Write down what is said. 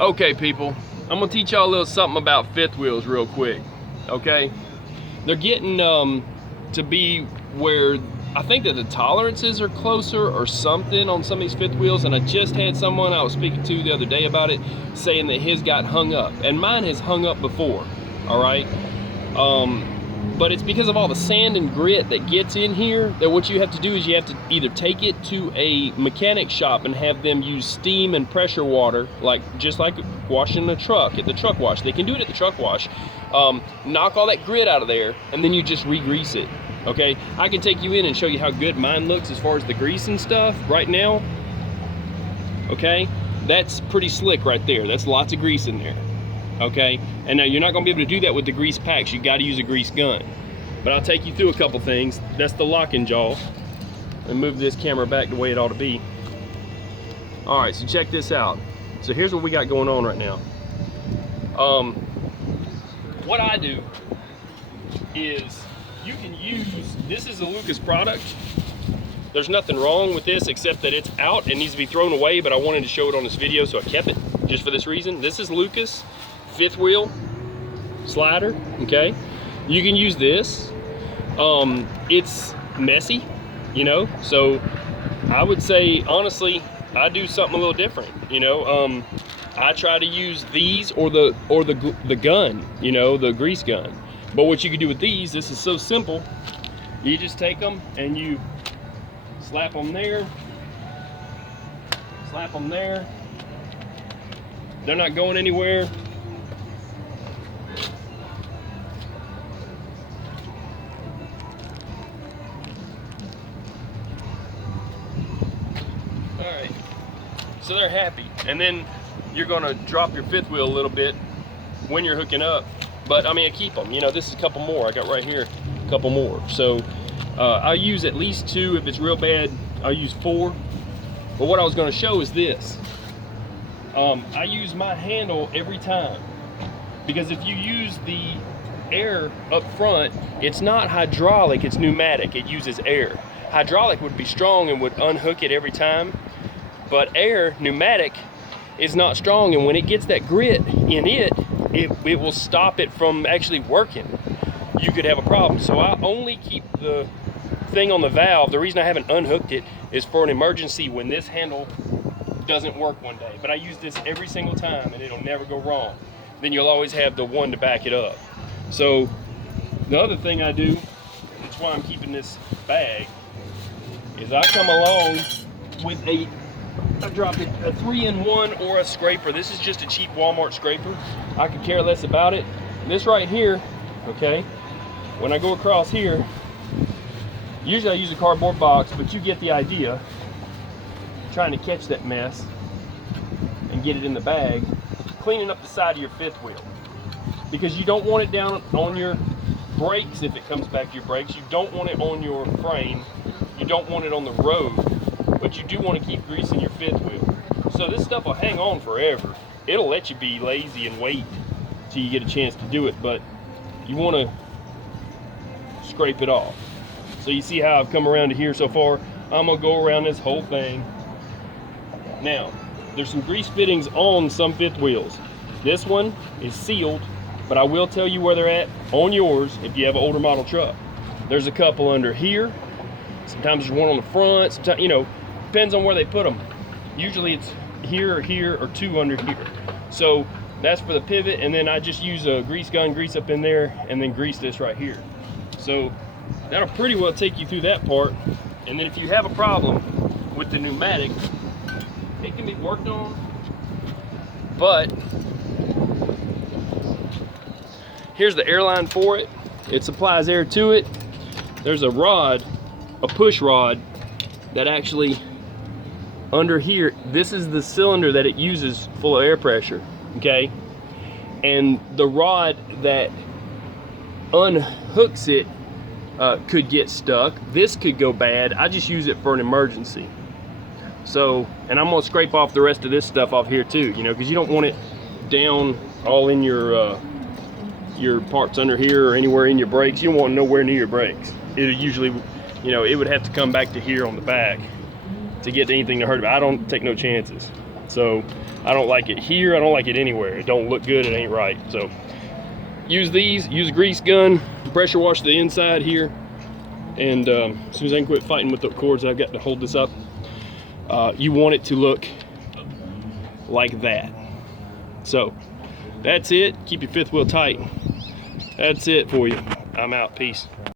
Okay, people, I'm gonna teach y'all a little something about fifth wheels real quick. Okay, they're getting to be where I think that the tolerances are closer or something on some of these fifth wheels, and I just had someone I was speaking to the other day about it saying that his got hung up, and mine has hung up before. All right, but it's because of all the sand and grit that gets in here that what you have to do is you have to either take it to a mechanic shop and have them use steam and pressure water, just like washing a truck at the truck wash. They can do it at the truck wash. Knock all that grit out of there, and then you just re-grease it. Okay, I can take you in and show you how good mine looks as far as the grease and stuff right now. Okay, that's pretty slick right there. That's lots of grease in there. Okay, and now you're not gonna be able to do that with the grease packs. You got to use a grease gun. But I'll take you through a couple things. That's the locking jaw. And move this camera back the way it ought to be. All right, so check this out. So here's what we got going on right now. What I do is you can use, this is a Lucas product. There's nothing wrong with this except that it's out and needs to be thrown away, but I wanted to show it on this video, so I kept it just for this reason. This is Lucas fifth wheel slider. Okay, you can use this. It's messy, you know, so I would say honestly I do something a little different, you know. I try to use these or the gun, you know, the grease gun. But what you can do with these, this is so simple. You just take them and you slap them there, slap them there. They're not going anywhere. All right, so they're happy. And then you're gonna drop your fifth wheel a little bit when you're hooking up. But I mean, I keep them, you know, this is a couple more. I got right here a couple more. So I use at least 2. If it's real bad, I'll use 4. But what I was gonna show is this. I use my handle every time, because if you use the air up front, it's not hydraulic, it's pneumatic. It uses air. Hydraulic would be strong and would unhook it every time, but air, pneumatic, is not strong, and when it gets that grit in it will stop it from actually working. You could have a problem. So I only keep the thing on the valve. The reason I haven't unhooked it is for an emergency when this handle doesn't work one day. But I use this every single time and it'll never go wrong. Then you'll always have the one to back it up. So the other thing I do, that's why I'm keeping this bag, is I come along with I dropped it, a 3-in-1 or a scraper. This is just a cheap Walmart scraper. I could care less about it. This right here, okay, when I go across here, usually I use a cardboard box, but you get the idea. Trying to catch that mess and get it in the bag, cleaning up the side of your fifth wheel, because you don't want it down on your brakes. If it comes back to your brakes, you don't want it on your frame, you don't want it on the road, but you do want to keep greasing your fifth wheel. So this stuff will hang on forever. It'll let you be lazy and wait till you get a chance to do it, but you want to scrape it off. So you see how I've come around to here so far. I'm gonna go around this whole thing. Now, there's some grease fittings on some fifth wheels. This one is sealed, but I will tell you where they're at on yours if you have an older model truck. There's a couple under here. Sometimes there's one on the front. Sometimes, you know, depends on where they put them. Usually it's here, or 2 under here. So that's for the pivot, and then I just use a grease gun, grease up in there, and then grease this right here. So that'll pretty well take you through that part. And then if you have a problem with the pneumatic, it can be worked on, but here's the air line for it. It supplies air to it. There's a rod, a push rod, that actually under here, this is the cylinder that it uses full of air pressure, okay? And the rod that unhooks it could get stuck. This could go bad. I just use it for an emergency. So, and I'm gonna scrape off the rest of this stuff off here too, you know, because you don't want it down all in your parts under here or anywhere in your brakes. You don't want nowhere near your brakes. It usually, you know, it would have to come back to here on the back to get anything to hurt it. I don't take no chances. So I don't like it here. I don't like it anywhere. It don't look good. It ain't right. So use these. Use a grease gun. Pressure wash the inside here. And as soon as I can quit fighting with the cords I've got to hold this up, you want it to look like that. So that's it. Keep your fifth wheel tight. That's it for you. I'm out. Peace.